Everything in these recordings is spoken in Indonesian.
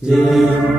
Yang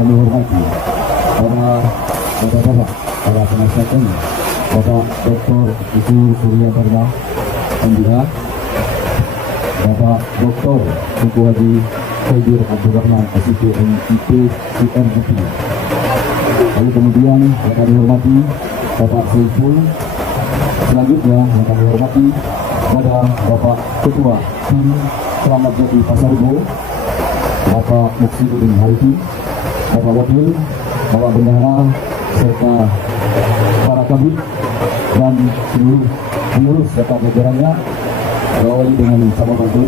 kami hormati para penasihat kami, Bapak Dr. Ibu Surya Dharma MDH, Bapak Dr. Tengku Haji Khaidir Abdul Rahman SIP MIP CMFP. Lalu kemudian yang kami hormati Bapak Saiful. Selanjutnya yang kami hormati pada Bapak Ketua Tim Selamat Jati Pasar Rebo, Bapak Muksiduddin Harifi, Bapak Wakil, Bapak Bendahara, serta para kabit dan seluruh pengurus serta jajarannya. Awali dengan sama bantu.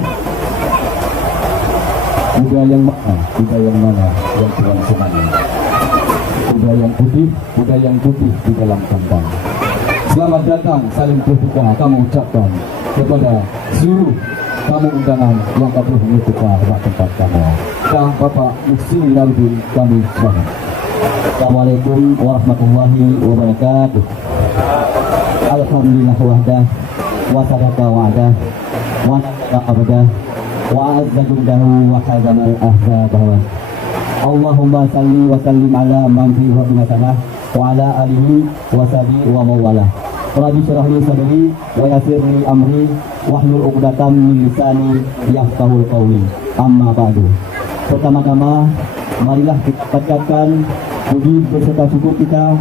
Kuda yang mana yang Tuhan senangi. Kuda yang putih di dalam kandang. Selamat datang, saling terbuka kami ucapkan kepada seluruh tamu undangan yang telah menyertai tempat kami. Dan Bapak Muksiduddin kami selamat. Assalamualaikum warahmatullahi wabarakatuh. Alhamdulillah wahdah wa sadaka wa'dah wa nasara abadah wa azza jundahu wa hazamal ahzabah. Allahumma salli wa sallim ala man fi wa wa ala alihi wa sahbihi wa mawalah. Rabbi syrah li sadri wa yassir li amri wahlul 'uqdatam min lisani yafqahul qawli. Amma ba'du. Pertama-tama marilah kita panjatkan puji beserta syukur kita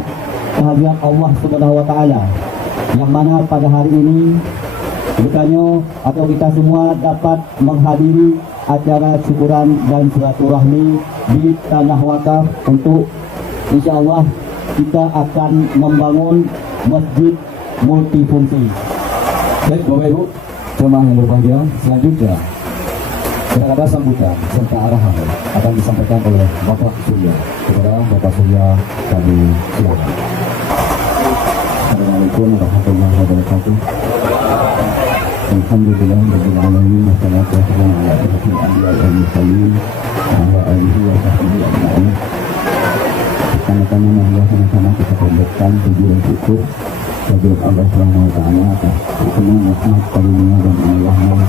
kehadirat Allah Subhanahu wa taala yang mana pada hari ini bukannya atau kita semua dapat menghadiri acara syukuran dan silaturahmi di tanah wakaf untuk insyaallah kita akan membangun masjid multifungsi. Baik Bapak Ibu, jemaah yang berbahagia, selanjutnya kata-kata sambutan serta arahan akan disampaikan oleh Bapak Surya. Kepada Bapak Surya kami silakan. Assalamualaikum warahmatullahi wabarakatuh. Alhamdulillah rabbil alamin wassalatu wassalamu ala asyrofil anbiya'i wal mursalin wa alihi wa sahbihi ajma'in. Pertama-tama marilah sama-sama kita panjatkan puji dan syukur kehadirat Allah Subhanahu wa taala atas kesenangan rahmat karunia dan anugerahnya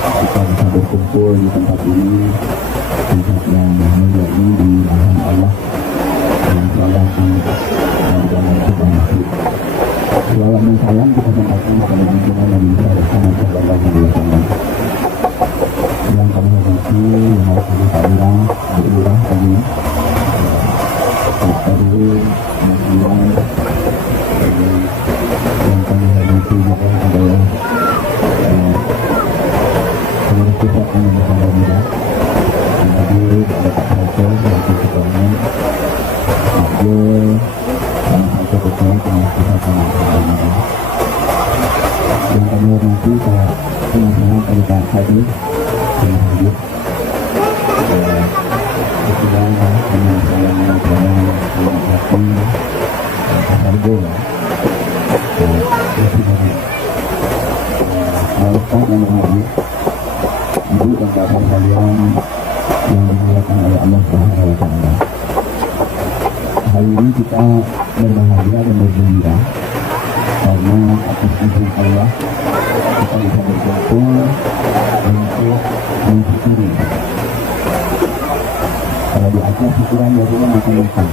kita bisa berkumpul di tempat ini, tempat yang mulia ini di rahmat Allah yang salam dan dalam sebuah masjid. Salam dan salam kita sampaikan kepada junjungan Nabi Muhammad sallallahu alaihi wasallam. Yang kami hormati, yang harus kami berulang kami Tadi yang kami hormati juga adalah pengurus pusat Indonesia Muda. Jadi ada Pak Hajo, Wakil Ketua Umum, Abdul, dan Hajo Ketua Pengurus Pusat Indonesia Muda. Yang kami hormati Pak Penasehat dari Pak Hadi, yang hadir. Kemudian dengan saya mengucapkan Hargo, Ustaz yang berhadir, Ibu dan Bapak sekalian yang dimuliakan oleh Allah Subhanahu wa Ta'ala. Hari ini kita berbahagia dan bergembira karena atas izin Allah kita bisa berkumpul untuk mensyukuri. Kalau di atas syukuran biasanya makan-makan.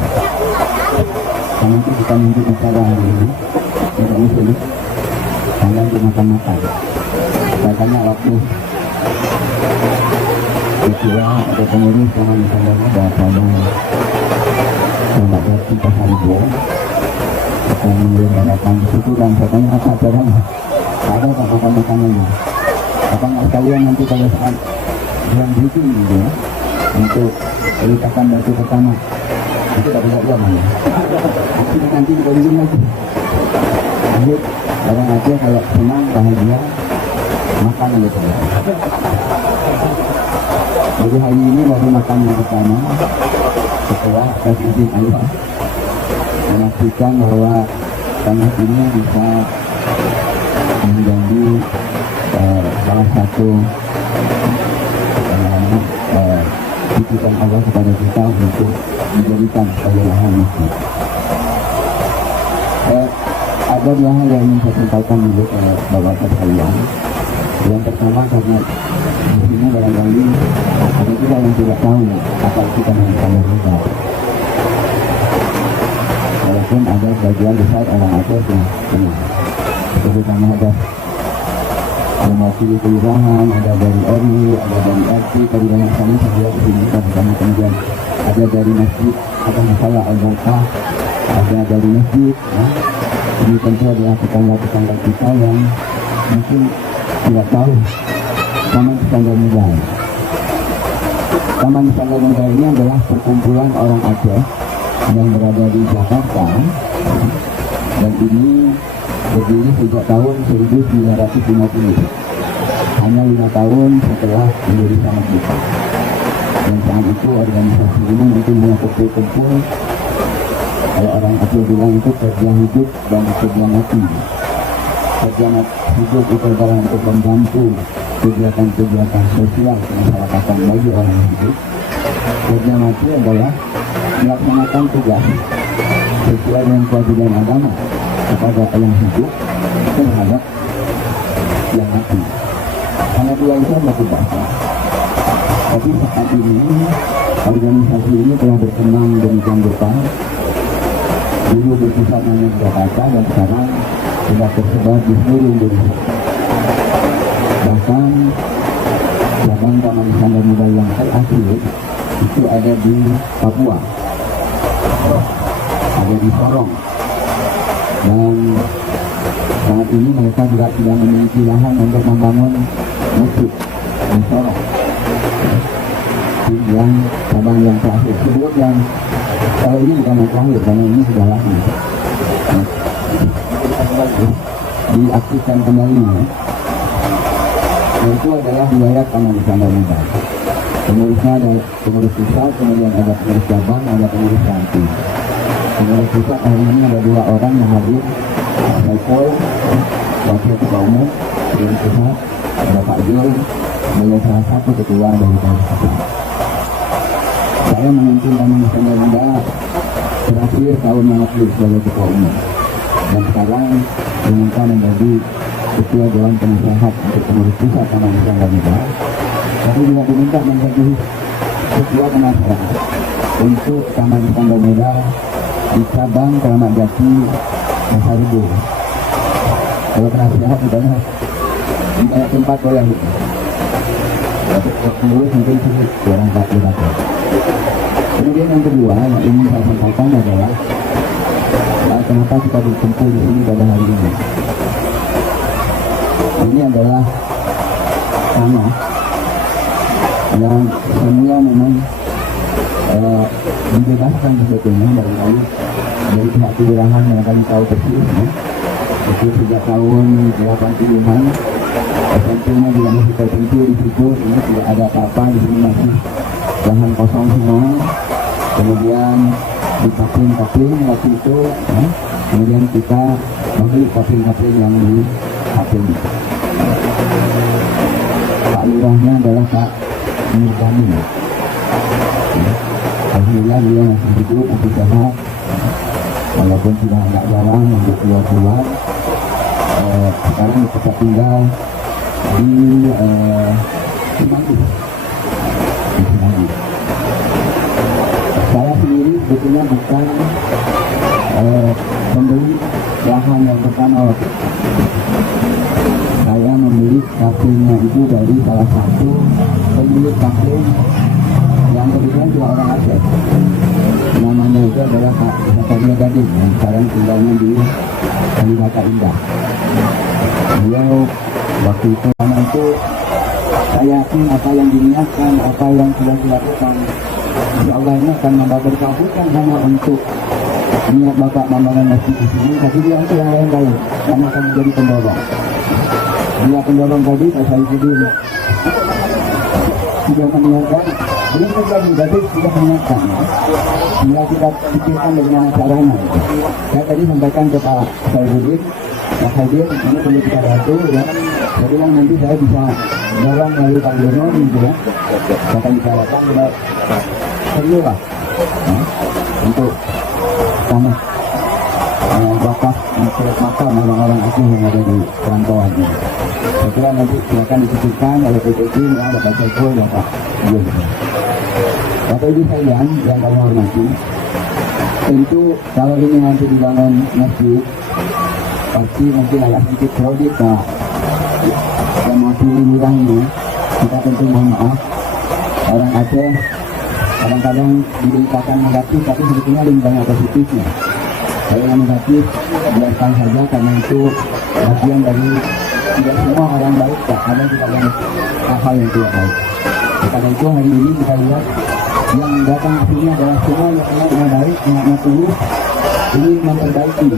Karena itu kita minta acara hari ini tidak sulit, karena untuk makan-makan. Katanya waktu ketua atau pengurus yang misalnya ada pada Bapak Kita Haribo akan menyelenggarakan syukuran. Katanya apa acaranya? Ada tak makan-makanannya? Apakah sekalian nanti pada saat bulan berikut ini untuk pelitakan batu pertama itu tak bisa diam ya. Nanti kita bikin lagi. Lanjut, orang Aceh kalau senang bahagia makan gitu. Jadi hari ini baru makan yang pertama setelah izin Allah memastikan bahwa tanah ini bisa menjadi salah satu titipan Allah kepada kita untuk dijadikan sebagai lahan masjid. Ada dua hal yang ingin saya sampaikan dulu ke Bapak sekalian. Yang pertama, karena di sini barangkali ada juga yang tidak tahu apa itu Taman Islam Muda. Walaupun ada sebagian besar orang Aceh yang kenal, terutama ada mewakili kelurahan, ada dari RW, ada dari RT, tadi banyak sekali saya di sini bersama, kemudian ada dari masjid, ada masalah Al-Baqah, ada dari masjid. Ya. Ini tentu adalah tetangga-tetangga kita yang mungkin tidak tahu Taman Islam Muda. Taman Islam Muda ini adalah perkumpulan orang Aceh yang berada di Jakarta, dan ini berdiri sejak tahun 1950. Hanya 5 tahun setelah menjadi sangat besar. Dan saat itu organisasi ini itu mengumpul-kumpul, kalau orang Aceh bilang itu kerja hidup dan kerja mati. Kerja hidup itu adalah untuk membantu kegiatan-kegiatan sosial kemasyarakatan bagi orang hidup. Kerja mati adalah melaksanakan tugas sesuai dengan kewajiban agama kepada yang hidup terhadap yang mati. Karena dua itu adalah bahasa. Tapi saat ini organisasi ini telah berkembang demikian rupa. Dulu berpusat hanya di Jakarta dan sekarang sudah tersebar di seluruh Indonesia. Bahkan cabang Taman Islam Muda yang terakhir itu ada di Papua, ada di Sorong, dan saat ini mereka juga tidak memiliki lahan untuk membangun masjid di Sorong. Yang cabang yang terakhir, sebelum yang kalau ini bukan yang terakhir karena ini sudah lama. Diaktifkan kembali. Itu adalah wilayah Taman Islam Muda. Pengurusnya ada pengurus pusat, kemudian ada pengurus cabang, ada pengurus ranting. Pengurus pusat hari ini ada 2 orang yang hadir. Saiful, Wakil Ketua Umum, pengurus pusat, ada Pak Jul, beliau salah satu ketua dari pengurus pusat. Saya memimpin Taman Islam Muda terakhir tahun yang lalu sebagai Ketua Umum. Dan sekarang diminta menjadi Ketua Dewan Penasehat untuk pengurus pusat Taman Islam Muda. Tapi juga diminta menjadi Ketua Penasehat untuk Taman Islam Muda di cabang Keramat Jati Pasaribu. Kalau penasehat misalnya di banyak tempat boleh. Pengurus mungkin sulit orang tak Kemudian yang kedua yang ingin saya sampaikan adalah kenapa kita berkumpul di sini pada hari ini. Ini adalah tanah yang semula memang dibebaskan sebetulnya barangkali dari pihak kelurahan yang kami tahu persis ya. Itu sejak tahun 80-an tentunya juga masih tertentu di situ, ini tidak ada apa-apa, di sini masih lahan kosong semua. Kemudian di kapling waktu itu ya. Kemudian kita bagi kapling yang di kapling. Pak Lurahnya adalah Pak Nurjani. Alhamdulillah dia masih hidup, masih sehat, walaupun sudah agak jarang untuk keluar. Sekarang kita tinggal di Semanggi. Saya sendiri sebetulnya bukan pembeli lahan yang pertama. Saya membeli kaplingnya itu dari salah satu pemilik kapling yang kebetulan juga orang Aceh. Namanya itu adalah Pak Zakaria Gading yang sekarang tinggalnya di Kalibata Indah. Beliau waktu itu saya yakin apa yang diniatkan, apa yang sudah dilakukan, insya Allah ini akan membawa berkabulkan hanya untuk niat Bapak membangun masjid di sini, tapi dia untuk yang lain karena akan menjadi pendorong. Dia pendorong tadi, Pak Saifuddin sudah menyiapkan, belum terjadi, tapi sudah menyiapkan. Bila kita pikirkan bagaimana caranya. Saya tadi sampaikan ke Pak Saifuddin, Pak Saifuddin ini perlu kita bantu ya. Jadi yang nanti saya bisa dorong melalui Pak Gubernur gitu ya. Saya akan bicarakan sudah perlu lah ya, untuk tanah wakaf untuk makam orang-orang Aceh yang ada di perantauan ini. Saya kira nanti silakan dititipkan oleh PPT ya, Bapak Saiful, Bapak Gubernur. Bapak Ibu sekalian yang kami hormati, tentu kalau ini nanti dibangun masjid, pasti mungkin agak sedikit kredit Pak yang masih lurah ini. Kita tentu mohon maaf, orang Aceh kadang-kadang diberitakan negatif, tapi sebetulnya lebih banyak positifnya. Kalau yang negatif biarkan saja, karena itu bagian dari tidak semua orang baik, karena tidak banyak hal yang tidak baik. Karena itu hari ini kita lihat yang datang ke sini adalah semua yang baik, yang tulus ini memperbaiki.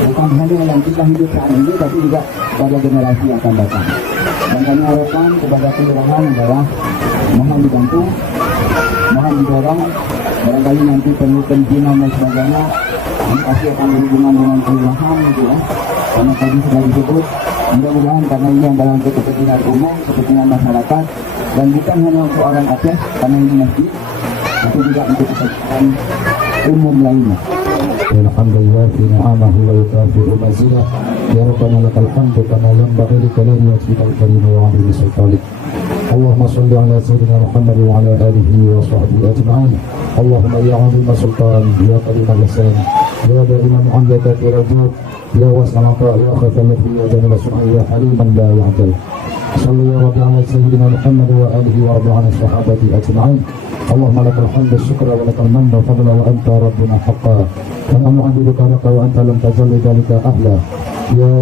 Bukan hanya yang kita hidup saat ini, tapi juga pada generasi yang akan datang. Dan kami harapkan kepada kelurahan adalah mohon dibantu, mohon didorong. Barangkali nanti perlu perizinan dan sebagainya, ini pasti akan berhubungan dengan kelurahan gitu ya. Karena tadi sudah disebut, mudah-mudahan karena ini adalah untuk kepentingan umum, kepentingan masyarakat, dan bukan hanya untuk orang Aceh karena ini masjid, tapi juga untuk kepentingan umum lainnya. Alhamdulillah fi ni'amahu wa yukafi'u mazidah. Ya Rabbana lakal hamdu kama yanbaghi li jalali wajhikal karim wa 'azimi sultanik. Allahumma shalli ala sayyidina Muhammad wa ala alihi wa sahbihi ajma'in. Allahumma ya 'azima sultan, ya karimul lisan, ya da'iman 'indaka rajul, ya was'al 'ata, ya khafal fi ya jamil su'al, ya haliman la ya'dal. Salli ya Rabbi ala sayyidina Muhammad wa alihi wa rabbi ala sahabati ajma'in. Allahumma lakal hamdu syukra wa lakal mannu fadla wa anta rabbuna haqqan. Wa nu'abbiduka laka wa anta lam tazal lidhalika ahla. Ya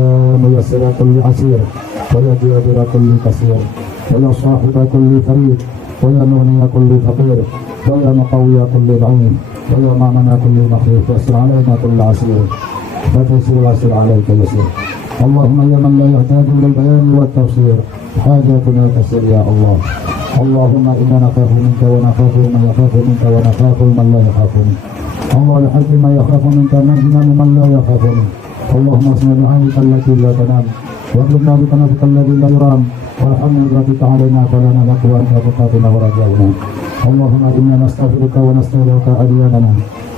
muyassira kulli asir, wa ya jabira kulli kasir, wa ya sahiba kulli farid, wa ya mughniya kulli faqir, wa ya muqawwiya kulli da'in, wa ya ma'mana kulli makhif, wa asir alayna kulli asir, wa tasir asir alayka yasir. Allahumma ya man la yahtaju ila al-bayan wa at-tafsir, hajatuna tasir ya Allah. Allahumma inna nakhafu minka wa nakhafu man yakhafu minka wa nakhafu man la yakhafu minka. Allah yahdi ma yakhafu minka najna man la yakhafu minka. Allahumma asna bi'anika allati la tanam wa ablugna bi kanafika alladhi la yuram warhamna biratika alaina falana laqwa anta tuqatina wa raja'una. Allahumma inna nastaghfiruka wa nastaghfiruka adyanana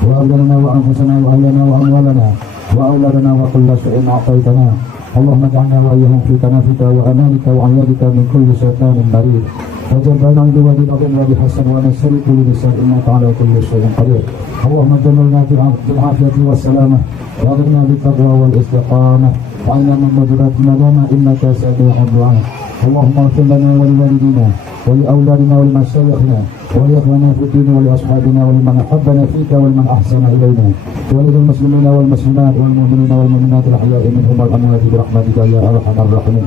wa abdanana wa anfusana wa ahlana wa amwalana wa awladana wa kulla syai'in a'taitana. Allahumma ij'alna wa iyyahum fi kanafika wa amanika wa 'ayadika min kulli syai'anin marid. وجبنا بوادي الأرض وبحسن ونسر كل لسان إنك على كل شيء قدير. اللهم جملنا بالعافية والسلامة وأغننا بالتقوى والاستقامة وعنا من مجرات الملامة إنك سميع الدعاء. اللهم اغفر لنا ولوالدينا ولأولادنا ولمشايخنا ولإخواننا في الدين ولأصحابنا ولمن أحبنا فيك ولمن أحسن إلينا وللمسلمين والمسلمات والمؤمنين والمؤمنات الأحياء منهم والأموات برحمتك يا أرحم الراحمين.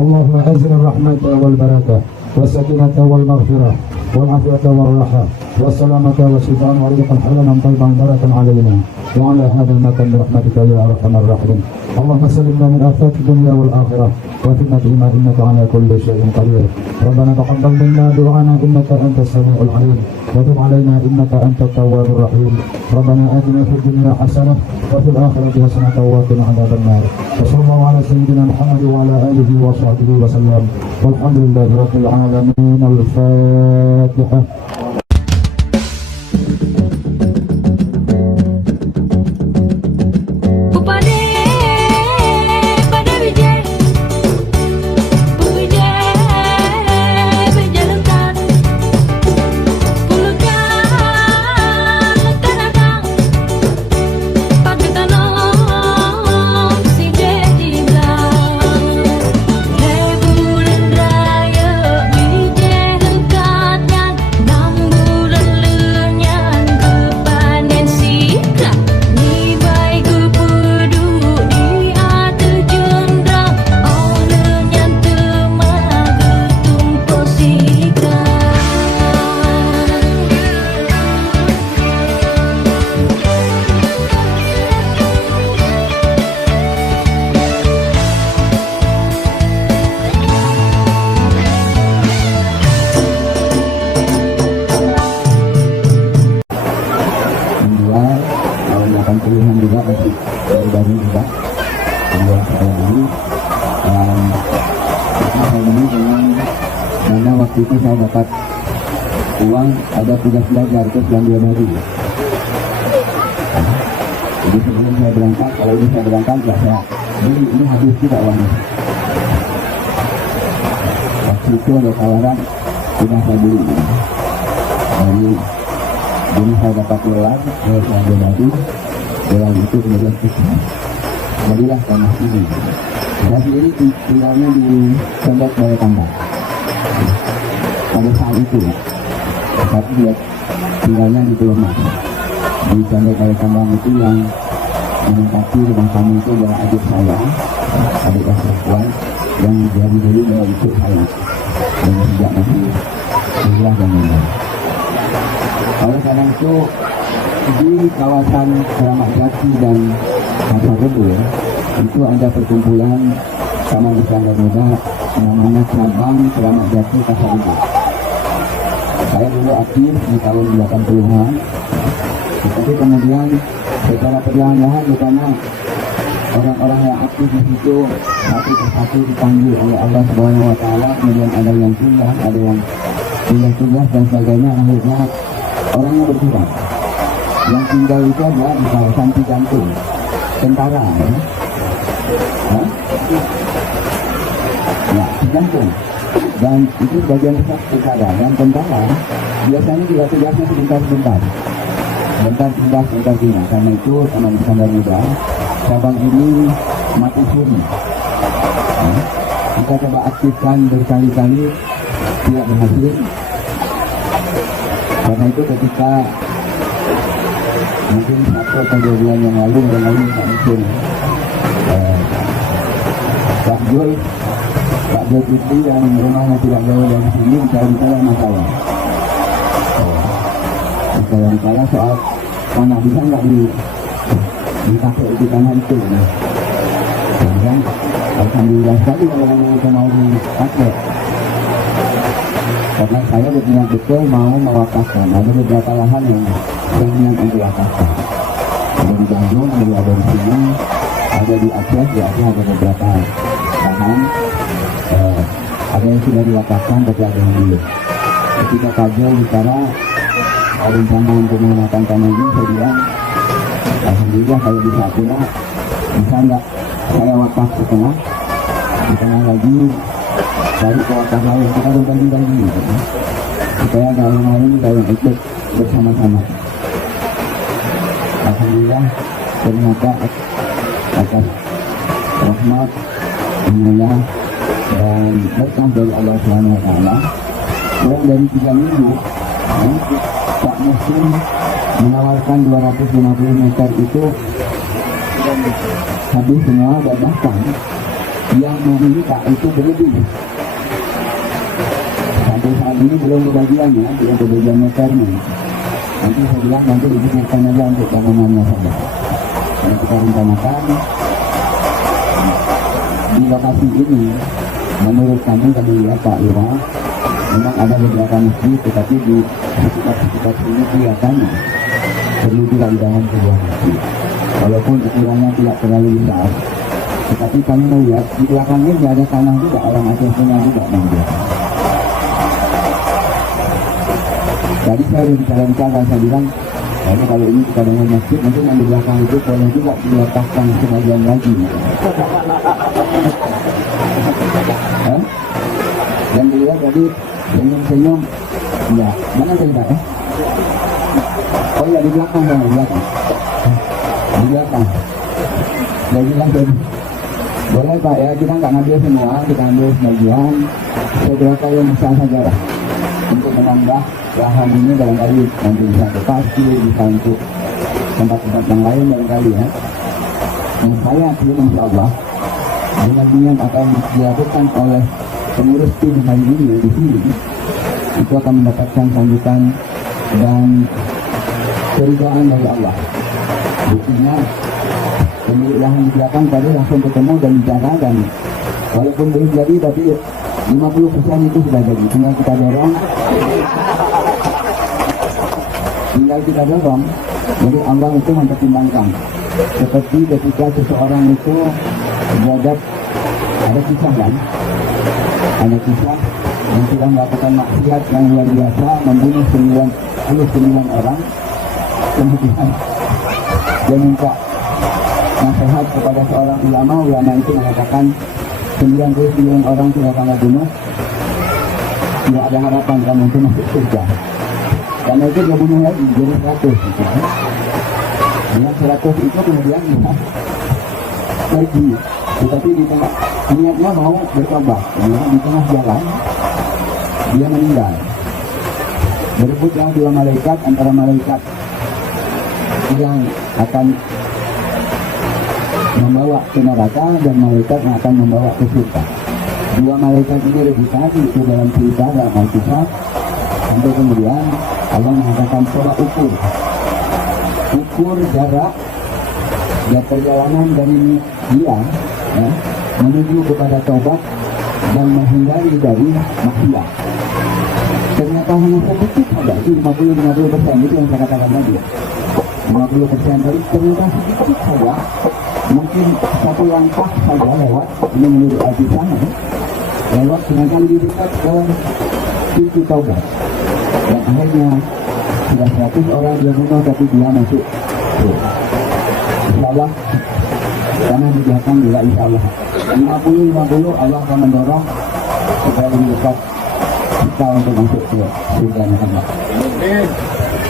اللهم أنزل الرحمة والبركة والسكينة والمغفرة والعافية والراحة والسلامة والشفاء ورزقا حلالا طيبا مباركا علينا وعلى هذا المكان برحمتك يا أرحم الراحمين. اللهم سلمنا من آفات الدنيا والآخرة وفتنة الإيمان إنك على كل شيء قدير. ربنا تقبل منا دعانا إنك أنت السميع العليم وتب علينا إنك أنت التواب الرحيم. ربنا آتنا في الدنيا حسنة وفي الآخرة حسنة وقنا عذاب النار. وصلى الله على سيدنا محمد وعلى آله وصحبه وسلم والحمد لله رب العالمين. الفاتحة. Pilihan juga masih baru juga kemudian saya ini dan saya ini dengan mana waktu itu saya dapat uang ada tugas belajar terus yang 2 hari. Jadi sebelum saya berangkat, kalau ini saya berangkat ya saya beli, ini habis juga uangnya. Waktu itu ada tawaran sudah saya beli. Jadi saya dapat dolar, saya 2 hari. Dolar itu kemudian kembalilah tanah ini. Saya sendiri tinggalnya di Pondok Balai Kambang. Pada saat itu, tapi dia tinggalnya di Pulau Mas. Di Pondok Balai Kambang itu yang menempati rumah kami itu adalah adik saya, adik perempuan yang jadi dulu dari ikut saya dan sejak masih kuliah dan lain-lain. Oleh karena itu di kawasan Keramat Jati dan Pasar Rebo itu ada perkumpulan sama Islam Muda namanya cabang Keramat Jati Pasar Rebo. Saya dulu aktif di tahun 80-an, tetapi kemudian secara perlahan-lahan karena orang-orang yang aktif di situ satu persatu dipanggil oleh Allah Subhanahu Wa Taala, kemudian ada yang pindah, ada yang pindah tugas dan sebagainya, akhirnya orangnya berkurang. Yang tinggal itu adalah di kawasan Cijantung, tentara, ya, Cijantung, dan itu bagian besar tentara. Dan tentara biasanya juga tugasnya sebentar-sebentar, bentar pindah. Karena itu Taman Iskandar Muda cabang ini mati suri. Kita coba aktifkan berkali-kali, tidak berhasil. Karena itu ketika mungkin 1 atau 2 bulan yang lalu tak mungkin Pak Joy itu yang rumahnya tidak jauh dari sini bicara masalah. Bicara soal tanah, bisa nggak dipakai di tanah itu. Kemudian alhamdulillah sekali kalau memang mau dipakai. Karena saya betul-betul mau mewakafkan. Ada beberapa lahan yang ingin diwakafkan. Ada di Bandung, ada di sini, ada di Aceh ada beberapa lahan. Ada yang sudah diwakafkan, tapi ada yang belum. Ketika Kajol bicara rencana untuk menggunakan tanah ini, saya bilang, alhamdulillah kalau bisa pula, bisa nggak saya wakaf di tengah lagi. Dari kewakaf lain kita berbagi-bagi gitu, supaya dalam hal ini kita ikut bersama-sama. Alhamdulillah ternyata atas rahmat, inayah dan berkah dari Allah Subhanahu Wa Taala kurang dari 3 minggu Pak Musim menawarkan 250 meter itu habis semua, dan bahkan yang meminta itu berlebih. Sampai saat ini belum kebagiannya, belum kebagian meternya. Nanti saya bilang nanti dipikirkan aja untuk bangunannya saja. Yang kita rencanakan di lokasi ini, menurut kami lihat Pak Lurah, memang ada beberapa masjid, tetapi di sekitar sini kelihatannya perlu juga dibangun sebuah masjid. Walaupun ukurannya tidak terlalu besar, tetapi kami melihat di belakangnya tidak ada tanah juga, orang Aceh punya juga nanti. Tadi saya bicara-bicara, saya bilang, kalau ini kita bangun masjid, mungkin yang di belakang itu boleh juga diletakkan sebagian lagi. Dan dilihat tadi senyum-senyum, ya, mana tidak ya? Oh ya, di belakang kan, di belakang. Di belakang. Saya bilang tadi, boleh Pak ya, kita nggak ngambil semua, kita ambil sebagian, seberapa yang besar saja lah. Untuk menambah lahan ini barangkali nanti bisa ke pasir, bisa untuk tempat-tempat yang lain barangkali ya. Dan saya yakin insya Allah dengan niat apa yang dilakukan oleh pengurus tim hari ini di sini, itu akan mendapatkan sambutan dan keridhaan dari Allah. Buktinya pemilik lahan di belakang tadi langsung ketemu dan bicara, dan walaupun belum jadi tapi 50% itu sudah jadi. Tinggal kita dorong, jadi Allah itu mempertimbangkan. Seperti ketika seseorang itu berhadap, ada kisah kan, ada kisah yang sudah melakukan maksiat yang luar biasa, membunuh 99 orang, kemudian dia minta nasihat kepada seorang ulama itu mengatakan 99 orang sudah kamu bunuh, tidak ada harapan kamu itu masuk surga. Karena itu dia bunuh lagi, jadi 100 gitu. Yang 100 itu kemudian bisa pergi, tetapi di tengah niatnya mau bertobat, di tengah jalan dia meninggal. Berebutlah 2 malaikat, antara malaikat yang akan membawa ke neraka dan malaikat yang akan membawa ke surga. 2 malaikat ini rebutan itu dalam cerita dalam Alkitab, sampai kemudian Allah mengatakan coba ukur jarak dan perjalanan dari dia ya, menuju kepada taubat dan menghindari dari maksiat. Ternyata hanya sedikit saja, itu 50% itu yang saya katakan tadi. 50% dari ternyata sedikit saja, mungkin 1 langkah saja lewat, ini menurut Al-Quran lewat dengan lebih dekat ke pintu taubat. Dan akhirnya sudah 100 orang dia bunuh, tapi dia masuk. Insya Allah, karena di belakang juga insya Allah 50-50 Allah akan mendorong supaya lebih dekat kita untuk masuk ke surga Allah.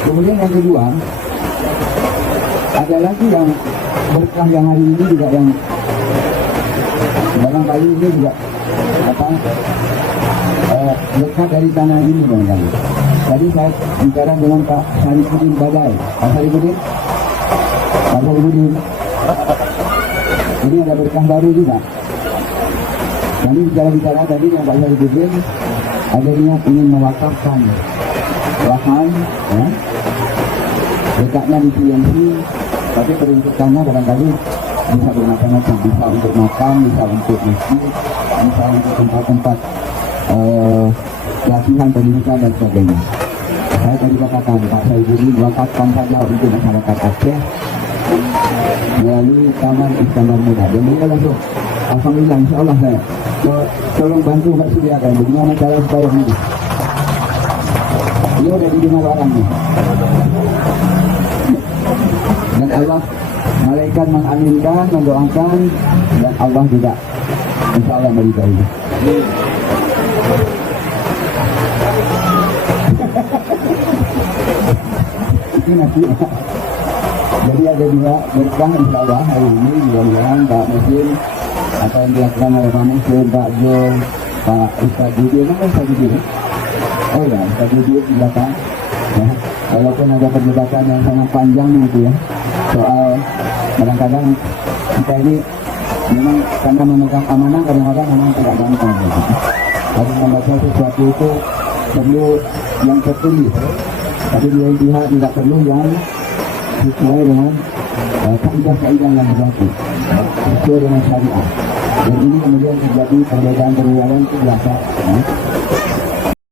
Kemudian yang kedua, ada lagi yang berkah yang hari ini juga, yang barangkali ini juga berkah dari tanah ini barangkali. Tadi saya bicara dengan Pak Saripudin Badai. Pak Saripudin, ini ada berkah baru juga. Kami bicara tadi dengan Pak Saripudin, ada niat ingin mewakafkan lahan ya, dekatnya di PMC, tapi peruntukannya barangkali bisa bermacam-macam, bisa untuk makan, bisa untuk masjid, bisa untuk tempat-tempat latihan pendidikan dan sebagainya. Saya tadi katakan Pak Saidudin wakafkan saja untuk masyarakat Aceh melalui Taman Iskandar Muda. Dan mereka langsung, alhamdulillah, insya Allah saya tolong bantu Pak Sudiakan bagaimana cara supaya ini. Dia udah didengar orangnya. Dan Allah, malaikat mengaminkan, mendoakan, dan Allah juga insya Allah meridai. Ini nanti. Jadi ada 2 berkah insya Allah hari ini, mudah-mudahan Pak Musim apa yang dilakukan oleh Pak Musim, Pak Jol, Pak Ustaz Budi, mana Ustaz Budi? Oh ya, kita duduk di belakang. Ya. Walaupun ada perdebatan yang sangat panjang gitu ya, soal kadang-kadang kita ini memang karena memegang amanah kadang-kadang memang tidak gampang. Gitu. Kalau membaca sesuatu itu perlu yang tertulis, tapi di lain pihak tidak perlu yang sesuai dengan kaidah-kaidah yang berlaku, sesuai dengan syariat. Dan ini kemudian terjadi perbedaan itu biasa. Ya.